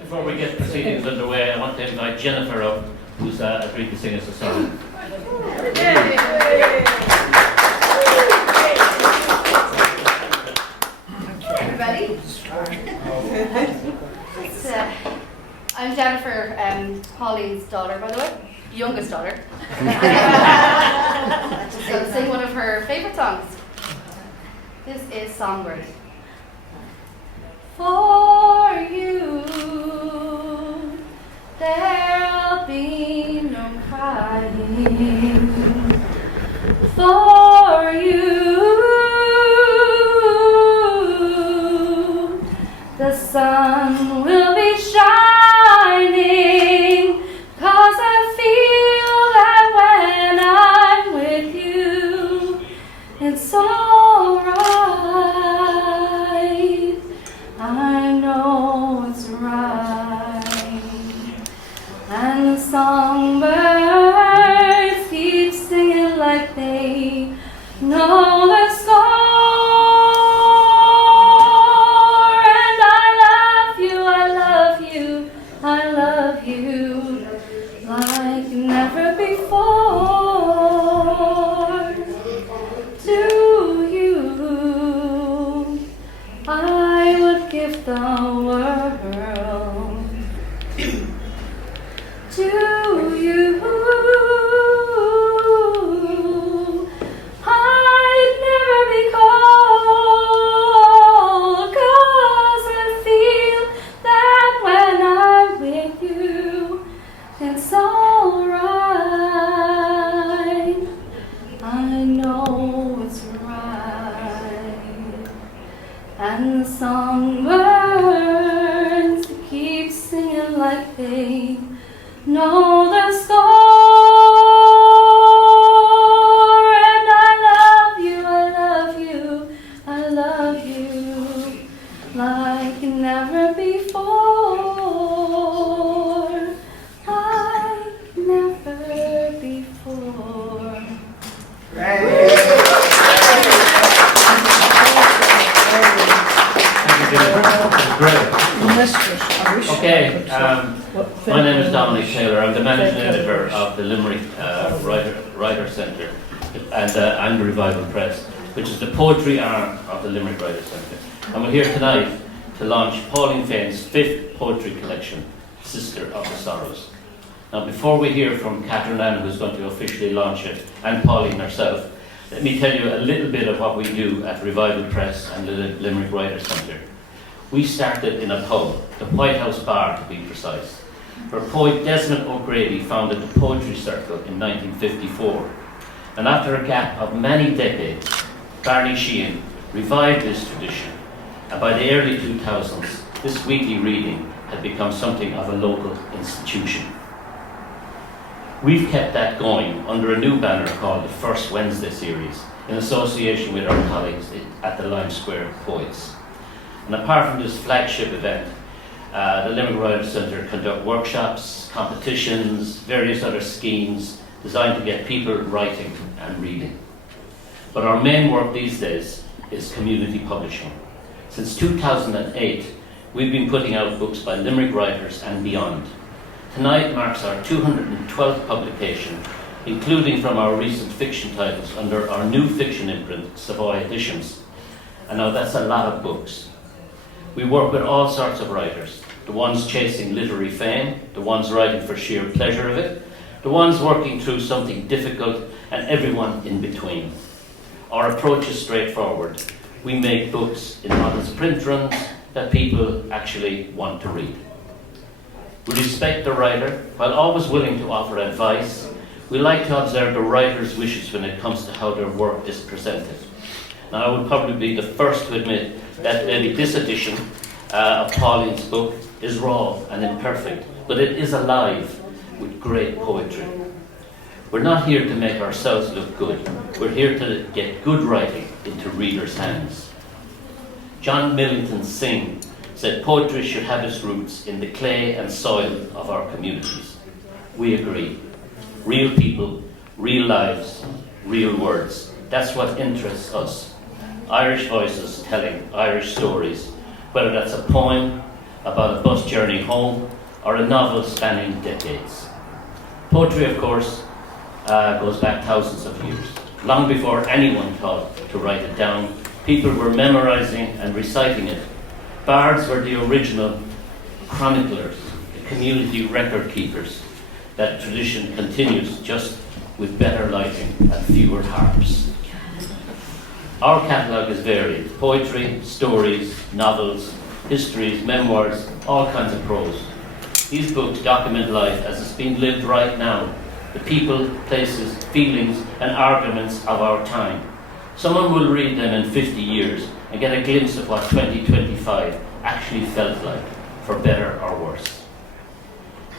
Before we get proceedings underway, I want to invite Jennifer up, who's agreed to sing us a song. Everybody? I'm Jennifer, Pauline's daughter, by the way, youngest daughter. So I'll sing one of her favourite songs. This is Songbird. For you, there'll be no crying. For you, the sun will be shining, 'cause I feel that when I'm with you, it's alright. I know it's right. And the songbirds keep singing like they know the score. And I love you, I love you, I love you like never before. To you, I would give the world. To you, I'd never be cold, 'cause I feel that when I'm with you, it's alright. I know it's right. And the songbirds keep singing like they know the score. And I love you, I love you, I love you like never before. Like never before. Great. Okay, my name is Dominic Taylor. I'm the managing editor of the Limerick Writer Centre and the Revival Press, which is the poetry arm of the Limerick Writer Centre. And we're here tonight to launch Pauline Fayne's 5th poetry collection, Sister of the Sorrows. Now, before we hear from Catherine Ann, who's going to officially launch it, and Pauline herself, let me tell you a little bit of what we do at Revival Press and the Limerick Writer Centre. We started in a pub, the White House Bar to be precise, where poet Desmond O'Grady founded the Poetry Circle in 1954. And after a gap of many decades, Barney Sheehan revived this tradition, and by the early 2000s, this weekly reading had become something of a local institution. We've kept that going under a new banner called the First Wednesday Series, in association with our colleagues at the Parnell Square Poets. And apart from this flagship event, the Limerick Writer Centre conduct workshops, competitions, various other schemes designed to get people writing and reading. But our main work these days is community publishing. Since 2008, we've been putting out books by Limerick writers and beyond. Tonight marks our 212th publication, including from our recent fiction titles under our new fiction imprint, Savoy Editions. And now that's a lot of books. We work with all sorts of writers, the ones chasing literary fame, the ones writing for sheer pleasure of it, the ones working through something difficult, and everyone in between. Our approach is straightforward. We make books in modest print runs that people actually want to read. We respect the writer, while always willing to offer advice. We like to observe the writer's wishes when it comes to how their work is presented. Now, I would probably be the first to admit that maybe this edition of Pauline's book is raw and imperfect, but it is alive with great poetry. We're not here to make ourselves look good. We're here to get good writing into readers' hands. John Millington Synge said poetry should have its roots in the clay and soil of our communities. We agree. Real people real lives, real words. That's what interests us. Irish voices telling Irish stories, whether that's a poem about a bus journey home or a novel spanning decades. Poetry, of course, goes back thousands of years. Long before anyone thought to write it down, people were memorizing and reciting it. Bards were the original chroniclers, the community record keepers. That tradition continues, just with better lighting and fewer harps. Our catalogue is varied: poetry, stories, novels, histories, memoirs, all kinds of prose. These books document life as it's being lived right now, the people, places, feelings, and arguments of our time. Someone will read them in 50 years and get a glimpse of what 2025 actually felt like, for better or worse.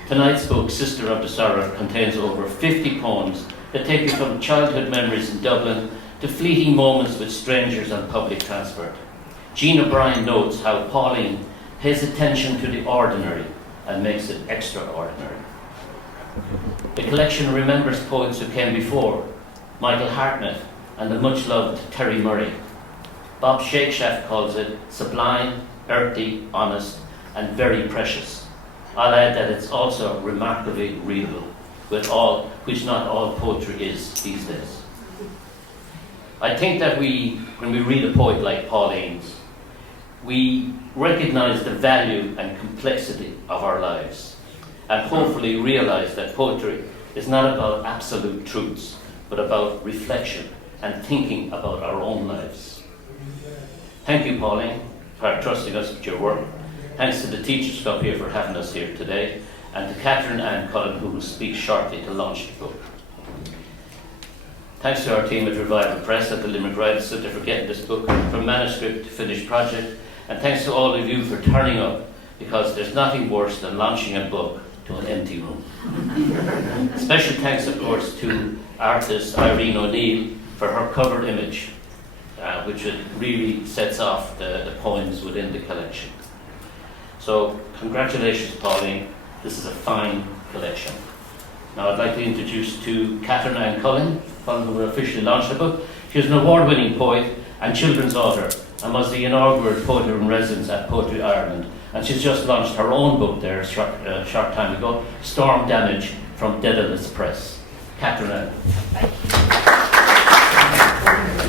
Tonight's book, Sister of the Sorrow, contains over 50 poems that take you from childhood memories in Dublin to fleeting moments with strangers on public transport. Jean O'Brien notes how Pauline pays attention to the ordinary and makes it extraordinary. The collection remembers poets who came before: Michael Hartnett and the much-loved Terry Murray. Bob Shakespeare calls it sublime, earthy, honest, and very precious. I'll add that it's also remarkably readable, which not all poetry is these days. I think that when we read a poet like Pauline's, we recognize the value and complexity of our lives, and hopefully realize that poetry is not about absolute truths, but about reflection and thinking about our own lives. Thank you, Pauline, for trusting us with your work. Thanks to the Teachers Club here for having us here today, and to Catherine Ann Cullen, who will speak shortly to launch the book. Thanks to our team at Revival Press at the Limerick Writers Centre for getting this book from manuscript to finished project, and thanks to all of you for turning up, because there's nothing worse than launching a book to an empty room. Special thanks, of course, to artist Irene O'Neill for her cover image, which really sets off the poems within the collection. So, congratulations, Pauline. This is a fine collection. Now I'd like to introduce to Catherine Ann Cullen, who will officially launch the book. She is an award-winning poet and children's author, and was the inaugural poet in residence at Poetry Ireland. And she's just launched her own book there a short time ago, Storm Damage, from Daedalus Press. Catherine Ann.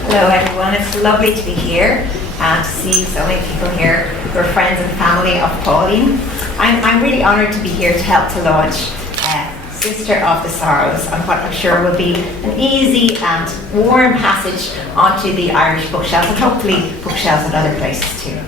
Hello everyone, it's lovely to be here and to see so many people here who are friends and family of Pauline. I'm really honoured to be here to help to launch Sister of the Sorrows, on what I'm sure will be an easy and warm passage onto the Irish bookshelves, and hopefully bookshelves at other places too.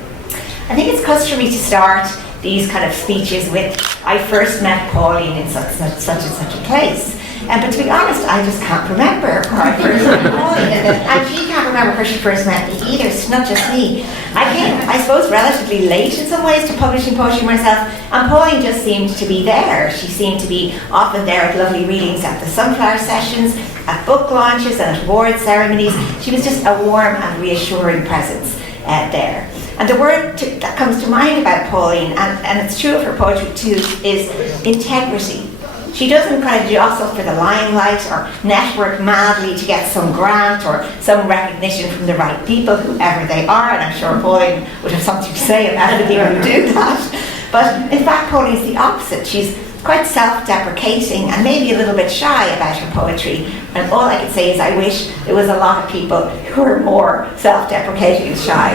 I think it's customary to start these kind of speeches with, I first met Pauline in such and such a place. But to be honest, I just can't remember where I first met Pauline. And she can't remember where she first met me either, so not just me. I came, I suppose, relatively late in some ways to publishing poetry myself, and Pauline just seemed to be there. She seemed to be often there at lovely readings at the Sunflower Sessions, at book launches and at award ceremonies. She was just a warm and reassuring presence there. And the word that comes to mind about Pauline, and it's true of her poetry too, is integrity. She doesn't kind of jostle for the limelight or network madly to get some grant or some recognition from the right people, whoever they are, and I'm sure Pauline would have something to say about it if they do that. But in fact, Pauline's the opposite. She's quite self-deprecating and maybe a little bit shy about her poetry. And all I can say is I wish there was a lot of people who were more self-deprecating and shy.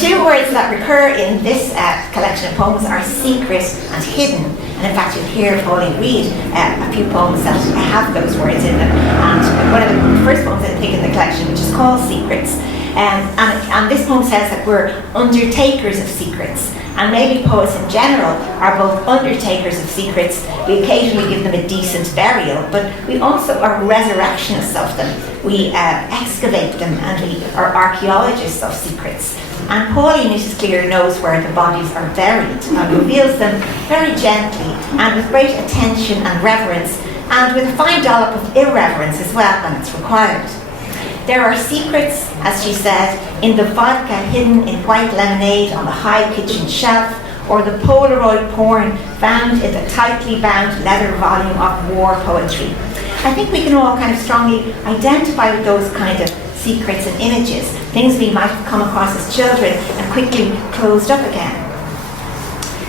Two words that recur in this collection of poems are secret and hidden. And in fact, you'll hear Pauline read a few poems that have those words in them. And one of the first poems I think in the collection, which is called Secrets. And this poem says that we're undertakers of secrets. And maybe poets in general are both undertakers of secrets. We occasionally give them a decent burial, but we also are resurrectionists of them. We excavate them, and we are archaeologists of secrets. And Pauline, it is clear, knows where the bodies are buried and reveals them very gently and with great attention and reverence, and with a fine dollop of irreverence as well when it's required. There are secrets, as she said, in the vodka hidden in white lemonade on the high kitchen shelf, or the Polaroid porn found in the tightly bound leather volume of war poetry. I think we can all kind of strongly identify with those kind of secrets and images, things we might have come across as children and quickly closed up again.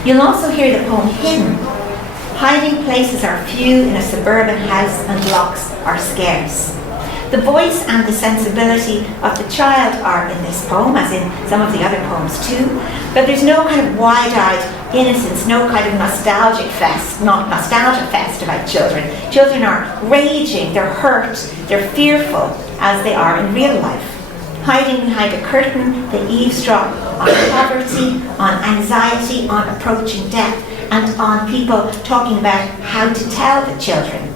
You'll also hear the poem Hidden. Hiding places are few in a suburban house and locks are scarce. The voice and the sensibility of the child are in this poem, as in some of the other poems too, but there's no kind of wide-eyed innocence, no kind of nostalgia fest about children. Children are raging, they're hurt, they're fearful, as they are in real life. Hiding behind a curtain, they eavesdrop on poverty, on anxiety, on approaching death, and on people talking about how to tell the children.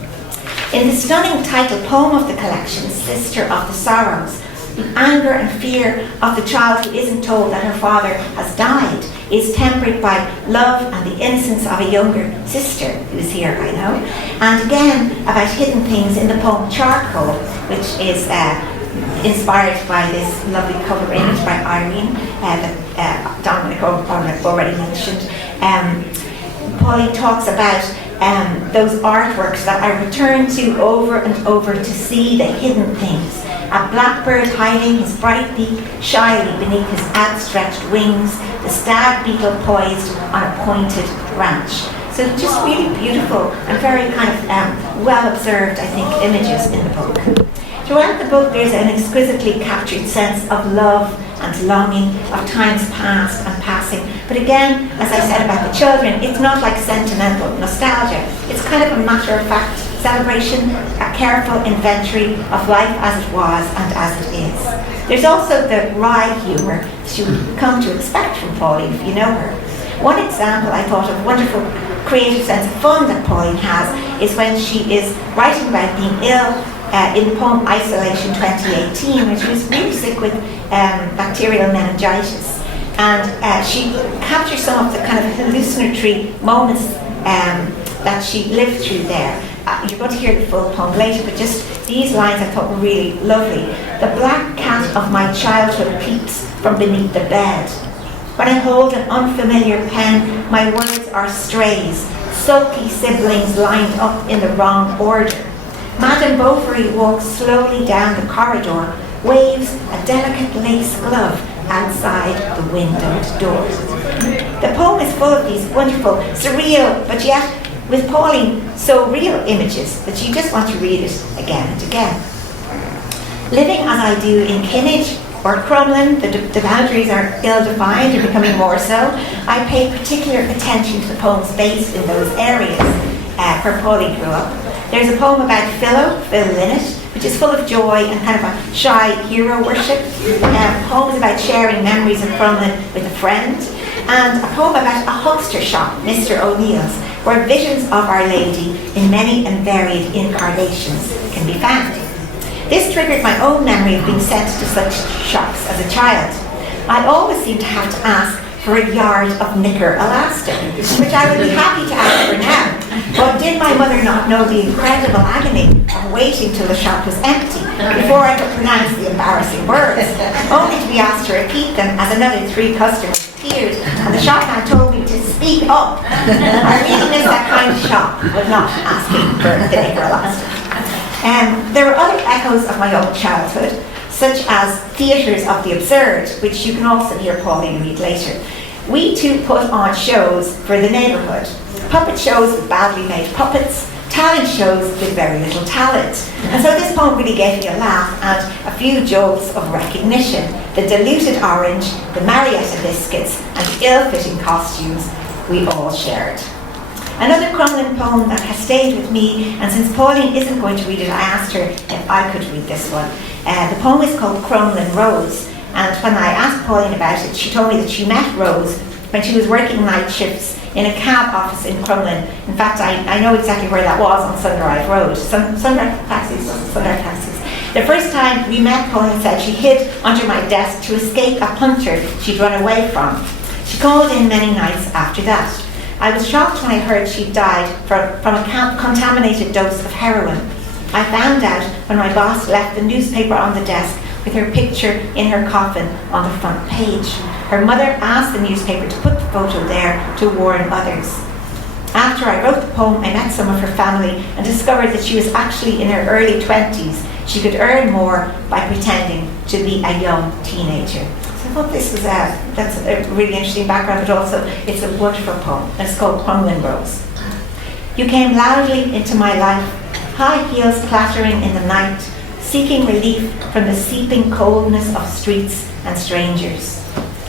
In the stunning title poem of the collection, Sister of the Sorrows, the anger and fear of the child who isn't told that her father has died is tempered by love and the innocence of a younger sister, who's here, I know, and again about hidden things in the poem Charcoal, which is inspired by this lovely cover image by Irene that Dominic already mentioned. Pauline talks about those artworks that I return to over and over to see the hidden things. A blackbird hiding his bright beak shyly beneath his outstretched wings, the stag beetle poised on a pointed branch. So just really beautiful and very kind of well observed, I think, images in the book. Throughout the book there's an exquisitely captured sense of love and longing, of times past and passing. But again, as I said about the children, it's not like sentimental nostalgia. It's kind of a matter-of-fact celebration, a careful inventory of life as it was and as it is. There's also the wry humour that you would come to expect from Pauline if you know her. One example I thought of wonderful creative sense of fun that Pauline has is when she is writing about being ill in the poem Isolation 2018, when she was really sick with bacterial meningitis. And she captures some of the kind of hallucinatory moments that she lived through there. You're going to hear the full poem later, but just these lines I thought were really lovely. The black cat of my childhood peeps from beneath the bed. When I hold an unfamiliar pen, my words are strays, sulky siblings lined up in the wrong order. Madame Bovary walks slowly down the corridor, waves a delicate lace glove outside the windowed door. The poem is full of these wonderful, surreal, but yet, with Pauline, so real images that you just want to read it again and again. Living as I do in Kinnage or Crumlin, the boundaries are ill-defined and becoming more so. I pay particular attention to the poems based in those areas where Pauline grew up. There's a poem about Phil Lynott, which is full of joy and kind of a shy hero worship. Poems about sharing memories of Crumlin with a friend. And a poem about a huckster shop, Mr. O'Neill's, where visions of Our Lady in many and varied incarnations can be found. This triggered my own memory of being sent to such shops as a child. I always seem to have to ask for a yard of knicker elastic, which I would be happy to ask for now. But did my mother not know the incredible agony of waiting till the shop was empty before I could pronounce the embarrassing words, only to be asked to repeat them as another 3 customers appeared, and the shopman told me to speak up. I really miss that kind of shop, but not asking for the knicker elastic. There were other echoes of my own childhood, such as theatres of the absurd, which you can also hear Pauline read later. We too put on shows for the neighbourhood. Puppet shows with badly made puppets, talent shows with very little talent. And so this poem really gave me a laugh and a few jolts of recognition. The diluted orange, the Marietta biscuits, and the ill-fitting costumes we all shared. Another Crumlin poem that has stayed with me, and since Pauline isn't going to read it, I asked her if I could read this one. The poem is called Crumlin Rose, and when I asked Pauline about it, she told me that she met Rose when she was working night shifts in a cab office in Crumlin. In fact, I know exactly where that was on Sundrive Road. Sundrive taxis. The first time we met, Pauline said she hid under my desk to escape a punter she'd run away from. She called in many nights after that. I was shocked when I heard she'd died from a contaminated dose of heroin. I found out when my boss left the newspaper on the desk with her picture in her coffin on the front page. Her mother asked the newspaper to put the photo there to warn others. After I wrote the poem, I met some of her family and discovered that she was actually in her early 20s. She could earn more by pretending to be a young teenager. So I thought this was that's a really interesting background, but also it's a wonderful poem, and it's called Crumbling Rose. You came loudly into my life, high heels clattering in the night, seeking relief from the seeping coldness of streets and strangers.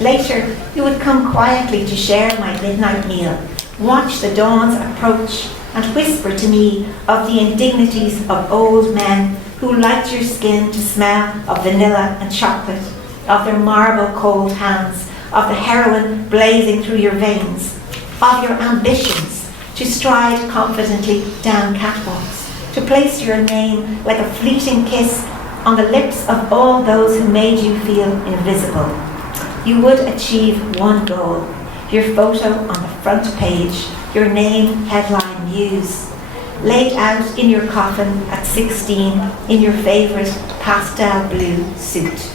Later, you would come quietly to share my midnight meal, watch the dawn's approach, and whisper to me of the indignities of old men who liked your skin to smell of vanilla and chocolate, of their marble cold hands, of the heroin blazing through your veins, of your ambitions to stride confidently down catwalks, to place your name like a fleeting kiss on the lips of all those who made you feel invisible. You would achieve one goal, your photo on the front page, your name headline news, laid out in your coffin at 16 in your favourite pastel blue suit.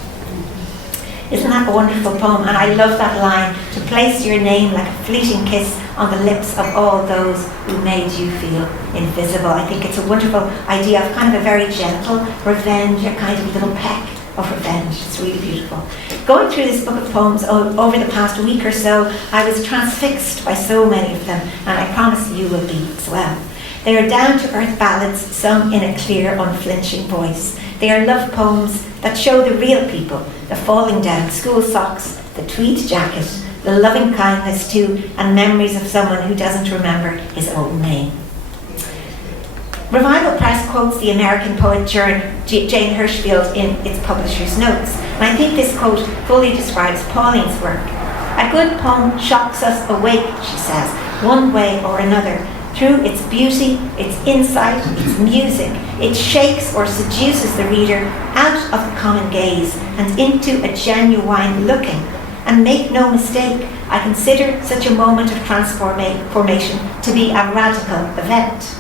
Isn't that a wonderful poem? And I love that line, to place your name like a fleeting kiss on the lips of all those who made you feel invisible. I think it's a wonderful idea of kind of a very gentle revenge, a kind of little peck of revenge. It's really beautiful. Going through this book of poems over the past week or so, I was transfixed by so many of them, and I promise you will be as well. They are down-to-earth ballads sung in a clear, unflinching voice. They are love poems that show the real people, the falling down school socks, the tweed jacket, the loving kindness too, and memories of someone who doesn't remember his own name. Revival Press quotes the American poet Jane Hirshfield in its publisher's notes, and I think this quote fully describes Pauline's work. A good poem shocks us awake, she says, one way or another, through its beauty, its insight, its music. It shakes or seduces the reader out of the common gaze and into a genuine looking. And make no mistake, I consider such a moment of transformation to be a radical event.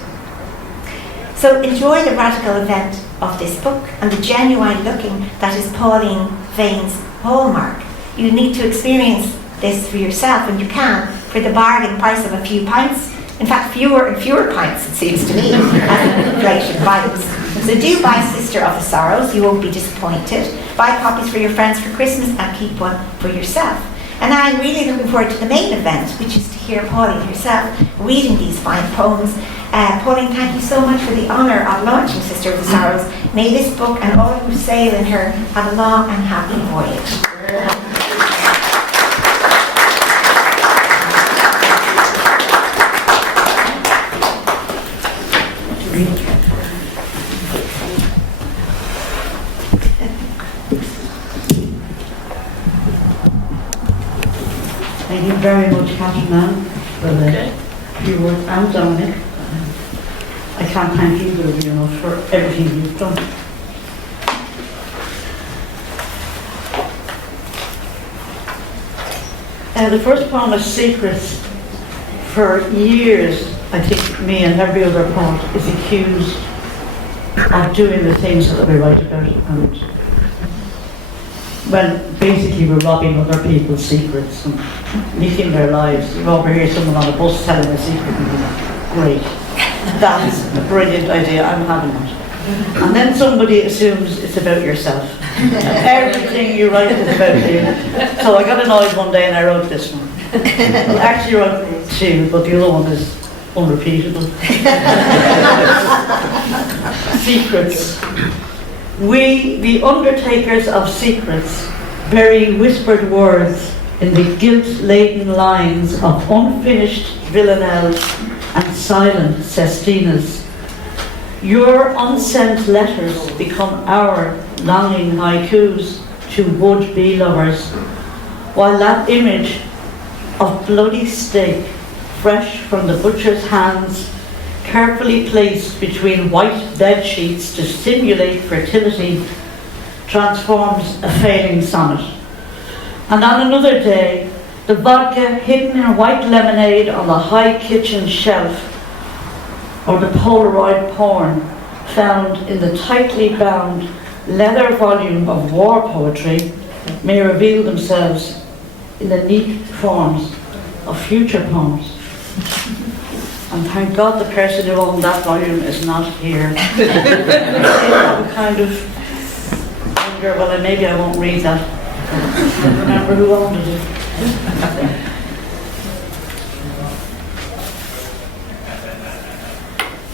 So enjoy the radical event of this book and the genuine looking that is Pauline Fayne's hallmark. You need to experience this for yourself, and you can for the bargain price of a few pints. In fact, fewer and fewer pints, it seems to me, as inflation bites. So do buy Sister of the Sorrows, you won't be disappointed. Buy copies for your friends for Christmas and keep one for yourself. And I'm really looking forward to the main event, which is to hear Pauline herself reading these fine poems. Pauline, thank you so much for the honour of launching Sister of the Sorrows. May this book and all who sail in her have a long and happy voyage. Thank you very much, Catherine Ann, for your work, and Dominic. I can't thank either of you enough for everything you've done. The first poem is Secrets. For years, I think me and every other poet is accused of doing the things that we write about, and well, basically we're robbing other people's secrets and leaking their lives. You overhear someone on a bus telling a secret and you're like, great, that is a brilliant idea, I'm having it. And then somebody assumes it's about yourself. Everything you write is about you. So I got annoyed one day and I wrote this one. Well, actually I wrote two, but the other one is unrepeatable. Secrets. We, the undertakers of secrets, bury whispered words in the guilt-laden lines of unfinished villanelles and silent sestinas. Your unsent letters become our longing haikus to would-be lovers, while that image of bloody steak, fresh from the butcher's hands, carefully placed between white bed sheets to stimulate fertility, transforms a failing sonnet. And on another day, the vodka hidden in white lemonade on the high kitchen shelf, or the Polaroid porn found in the tightly bound leather volume of war poetry may reveal themselves in the neat forms of future poems. And thank God the person who owned that volume is not here. I kind of wonder, well, maybe I won't read that. I don't remember who owned it.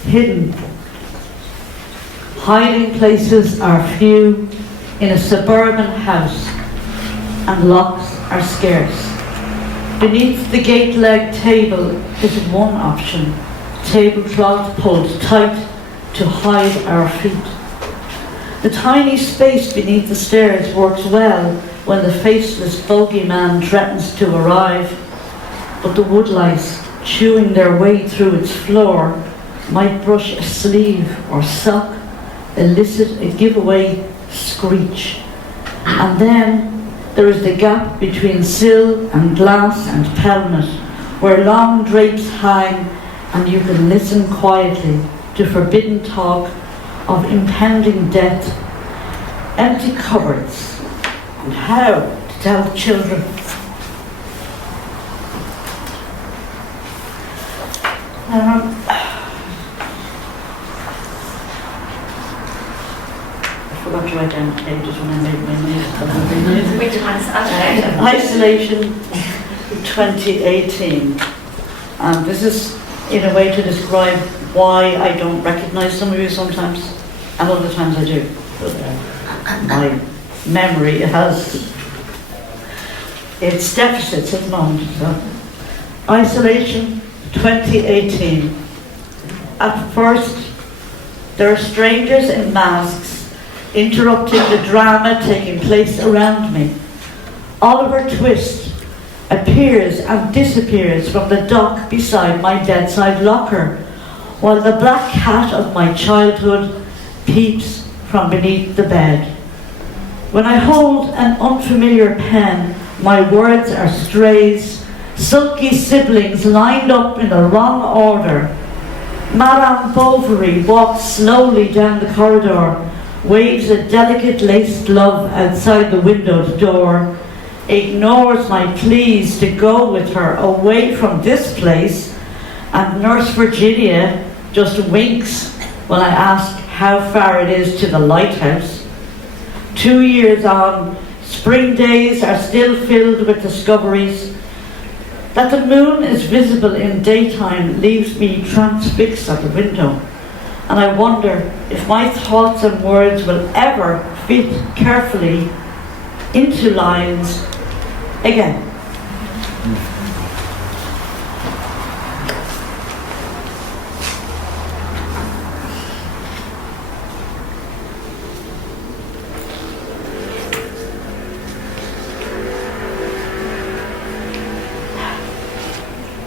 Hidden. Hiding places are few in a suburban house, and locks are scarce. Beneath the gate-leg table is one option, tablecloth pulled tight to hide our feet. The tiny space beneath the stairs works well when the faceless bogeyman threatens to arrive, but the woodlice, chewing their way through its floor, might brush a sleeve or sock, elicit a giveaway screech. And then there is the gap between sill and glass and pelmet, where long drapes hang and you can listen quietly to forbidden talk of impending death, empty cupboards, and how to tell the children. I forgot to write down the pages when I made my notes. Which one's Isolation 2018. And this is in a way to describe why I don't recognise some of you sometimes, and other times I do. But, my memory has its deficits at the moment. So. Isolation 2018. At first, there are strangers in masks interrupting the drama taking place around me. Oliver Twist appears and disappears from the dock beside my bedside locker, while the black cat of my childhood peeps from beneath the bed. When I hold an unfamiliar pen, my words are strays, sulky siblings lined up in the wrong order. Madame Bovary walks slowly down the corridor, waves a delicate lace glove outside the widowed door, ignores my pleas to go with her away from this place, and Nurse Virginia just winks when I ask how far it is to the lighthouse. 2 years on, spring days are still filled with discoveries. That the moon is visible in daytime leaves me transfixed at the window, and I wonder if my thoughts and words will ever fit carefully into lines again.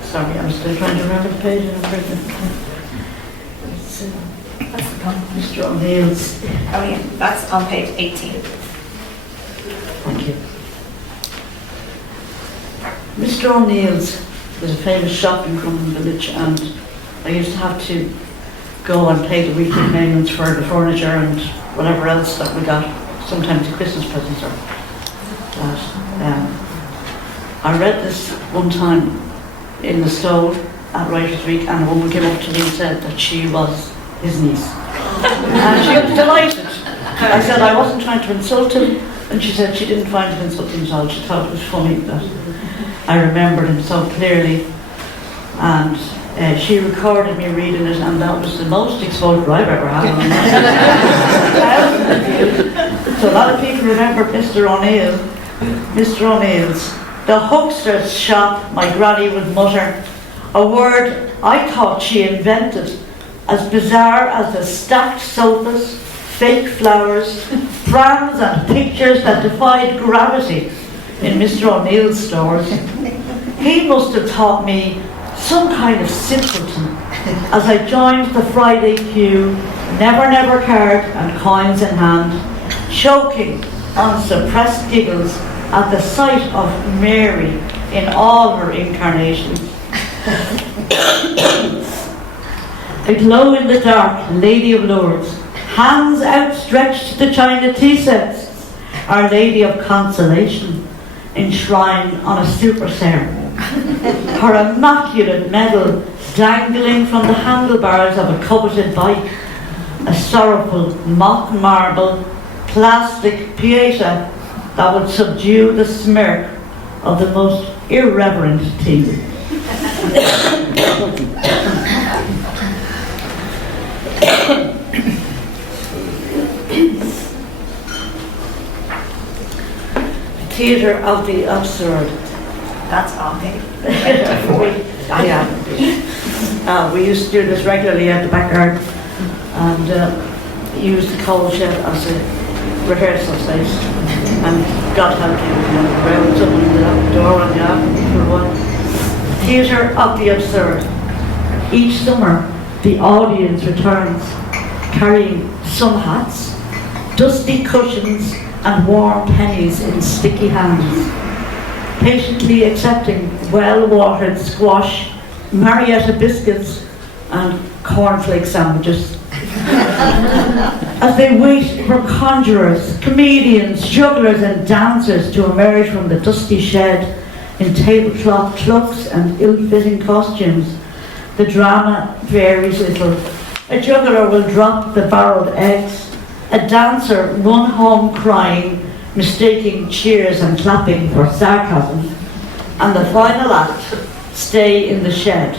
Sorry, I'm still trying to remember the page. Mr. O'Neill's. Oh yeah, that's on page 18. Thank you. Mr. O'Neill's was a famous shop in Crumlin Village, and I used to have to go and pay the weekly payments for the furniture and whatever else that we got, sometimes the Christmas presents or that. I read this one time in the stall at Writers' Week, and a woman came up to me and said that she was his niece. And she was delighted. I said I wasn't trying to insult him, and she said she didn't find it insulting at all. She thought it was funny that I remembered him so clearly. And she recorded me reading it, and that was the most exposure I've ever had. So a lot of people remember Mr. O'Neill. Mr. O'Neill's. The huckster's shop, my granny would mutter, a word I thought she invented, as bizarre as the stacked sofas, fake flowers, prams and pictures that defied gravity in Mr. O'Neill's stores. He must have thought me some kind of simpleton as I joined the Friday queue, never card and coins in hand, choking on suppressed giggles at the sight of Mary in all her incarnations. A glow in the dark Lady of Lourdes, hands outstretched to the china tea sets, Our Lady of Consolation, enshrined on a super serum. Her immaculate medal dangling from the handlebars of a coveted bike, a sorrowful mock marble plastic pieta that would subdue the smirk of the most irreverent teen. Theatre of the absurd. That's okay. We used to do this regularly at the backyard and use the coal shed as a rehearsal space. And God help you, around someone in the door on the afternoon for a while. Theatre of the absurd. Each summer, the audience returns, carrying some hats, dusty cushions, and warm pennies in sticky hands, patiently accepting well-watered squash, Marietta biscuits, and cornflake sandwiches. As they wait for conjurers, comedians, jugglers, and dancers to emerge from the dusty shed in tablecloth cloaks and ill-fitting costumes, the drama varies little. A juggler will drop the borrowed eggs, a dancer run home crying, mistaking cheers and clapping for sarcasm, and the final act stay in the shed,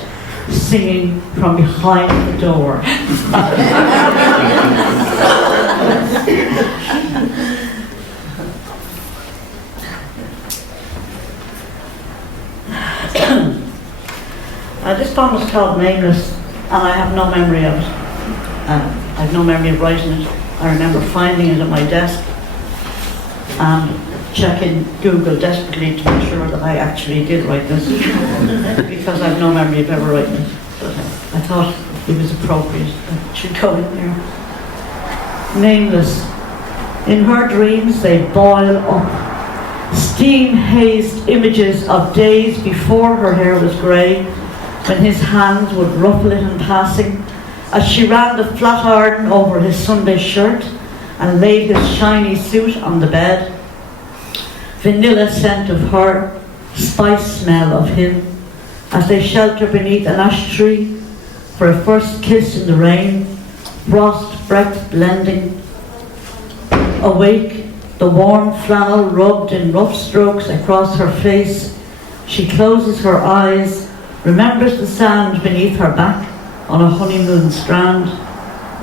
singing from behind the door. This poem is called Nameless, and I have no memory of it. I have no memory of writing it. I remember finding it at my desk and checking Google desperately to make sure that I actually did write this, because I have no memory of ever writing it. But I thought it was appropriate that it should go in there. Nameless. In her dreams they boil up, steam-hazed images of days before her hair was grey, when his hands would ruffle it in passing, as she ran the flat iron over his Sunday shirt and laid his shiny suit on the bed. Vanilla scent of her, spice smell of him, as they shelter beneath an ash tree for a first kiss in the rain, frost breath blending. Awake, the warm flannel rubbed in rough strokes across her face, she closes her eyes, remembers the sand beneath her back on a honeymoon strand,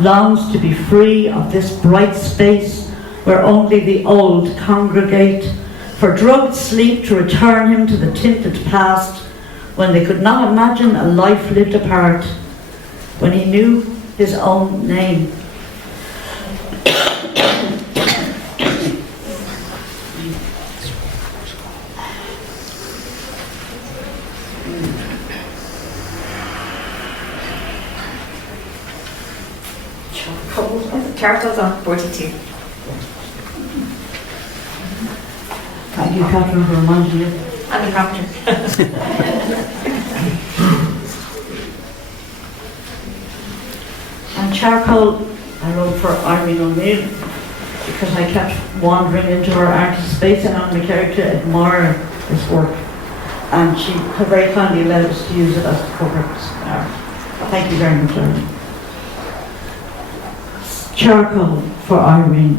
longs to be free of this bright space where only the old congregate, for drugged sleep to return him to the tinted past, when they could not imagine a life lived apart, when he knew his own name. Charcoal's on 42. Thank you, Catherine, for reminding me. And the prompter. And charcoal, I wrote for Irene O'Neill because I kept wandering into her artist space and on my character admire this work. And she very kindly allowed us to use it as the cover art. Thank you very much, Irene. Charcoal for Irene.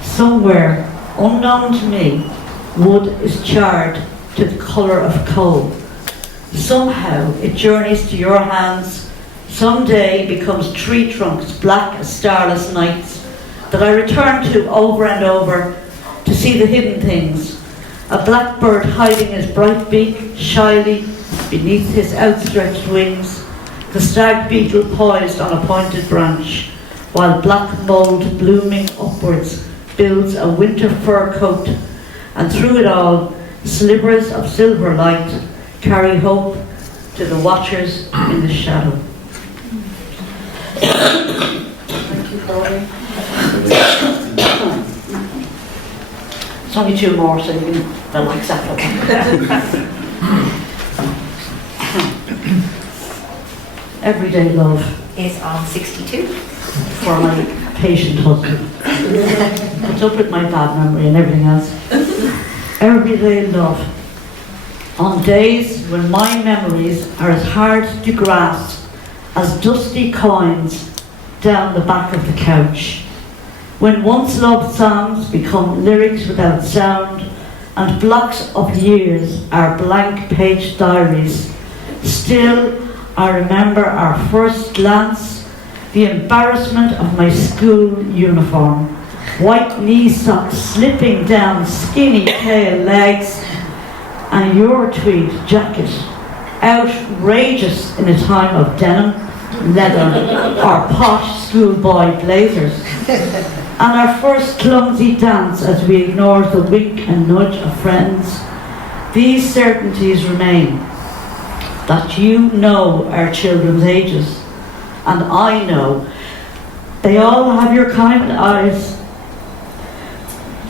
Somewhere, unknown to me, wood is charred to the colour of coal. Somehow it journeys to your hands, someday becomes tree trunks black as starless nights, that I return to over and over to see the hidden things. A blackbird hiding his bright beak shyly beneath his outstretched wings, the stag beetle poised on a pointed branch, while black mould blooming upwards builds a winter fur coat, and through it all, slivers of silver light carry hope to the watchers in the shadow. Thank you, Pauline. It's only two more, so you can relax after that. Everyday love Is on 62. for my patient husband. What's up with my bad memory and everything else? everyday love. On days when my memories are as hard to grasp as dusty coins down the back of the couch. When once loved songs become lyrics without sound, and blocks of years are blank page diaries, still I remember our first glance, the embarrassment of my school uniform, white knee socks slipping down skinny pale legs, and your tweed jacket, outrageous in a time of denim, leather, or posh schoolboy blazers. And our first clumsy dance as we ignored the wink and nudge of friends. These certainties remain, that you know our children's ages, and I know they all have your kind eyes,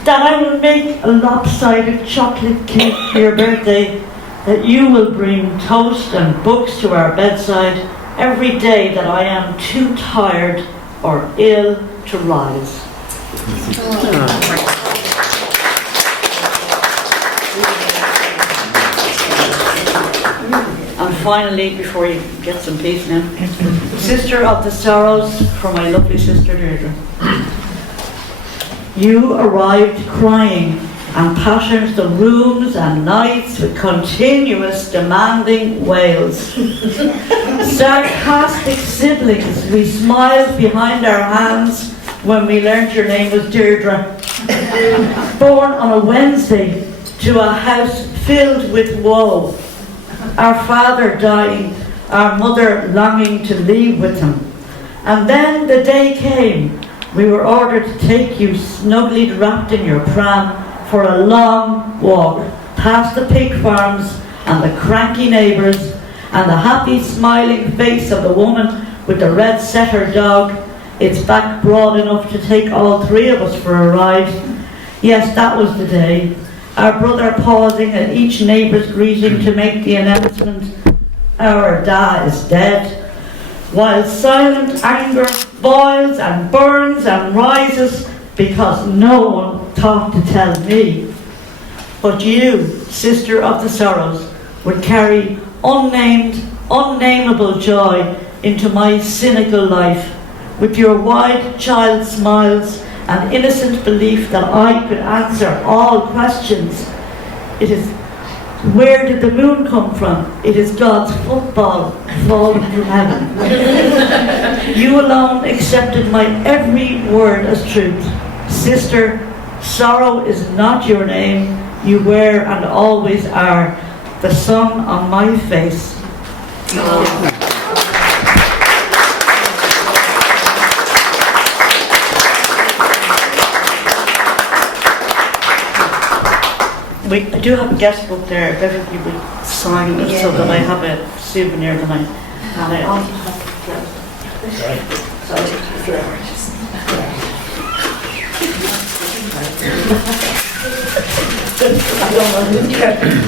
that I will make a lopsided chocolate cake for your birthday, that you will bring toast and books to our bedside every day that I am too tired or ill to rise. And finally, before you get some peace now, Sister of the Sorrows, for my lovely sister Deirdre. You arrived crying and patterned the rooms and nights with continuous demanding wails. Sarcastic siblings, we smiled behind our hands when we learned your name was Deirdre. Born on a Wednesday to a house filled with woe. Our father dying, our mother longing to leave with him. And then the day came. We were ordered to take you snugly wrapped in your pram for a long walk past the pig farms and the cranky neighbours and the happy smiling face of the woman with the red setter dog, its back broad enough to take all three of us for a ride. Yes, that was the day. Our brother pausing at each neighbour's greeting to make the announcement, our dad is dead, while silent anger boils and burns and rises because no one thought to tell me. But you, Sister of the Sorrows, would carry unnamed, unnameable joy into my cynical life with your wide child smiles and innocent belief that I could answer all questions. It is, where did the moon come from? It is God's football falling from heaven. You alone accepted my every word as truth. Sister, sorrow is not your name. You were and always are the sun on my face. I do have a guest book there, if everybody would sign it so that I have a souvenir tonight. And I also I don't know who's Catherine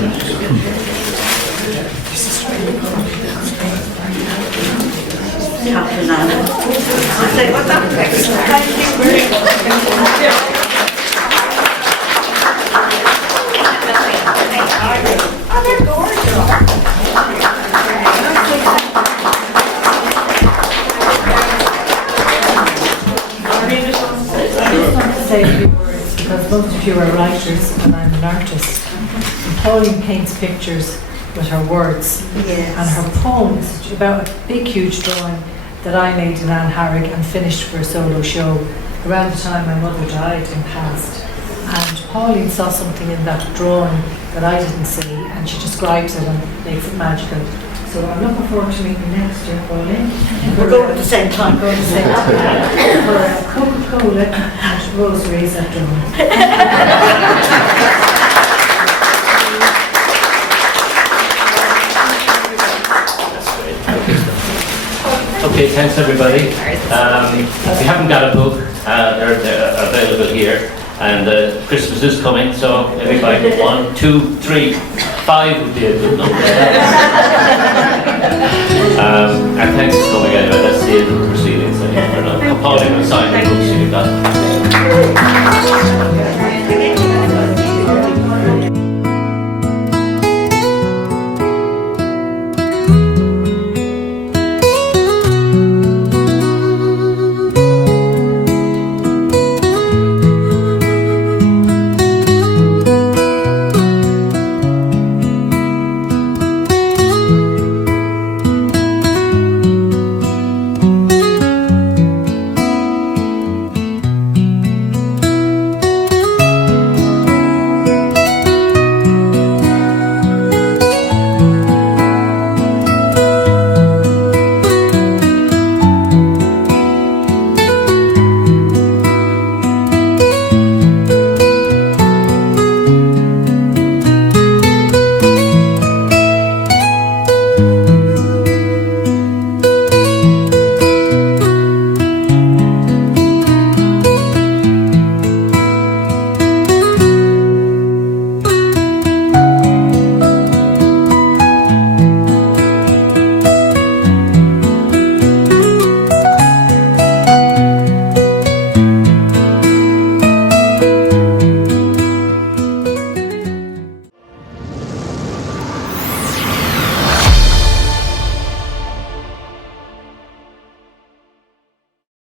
Ann. I say, what's that? Thank you very much. Oh, they're gorgeous. I just want to say a few words because most of you are writers and I'm an artist. And Pauline paints pictures with her words. Yes. And her poem is about a big, huge drawing that I made in Anne Harrick and finished for a solo show around the time my mother died and passed. And Pauline saw something in that drawing that I didn't see, and she describes it and makes it magical. So I'm looking forward to meeting you next year, Pauline. We're going at the same time. Going to say for a Coca-Cola and rosaries at Dublin. Okay, thanks everybody. If you haven't got a book, they're available here. And Christmas is coming, so everybody 1, 2, 3, 5 would be a good number. And thanks for coming anyway. That's the end of the proceedings. Pauline will sign the books you've got.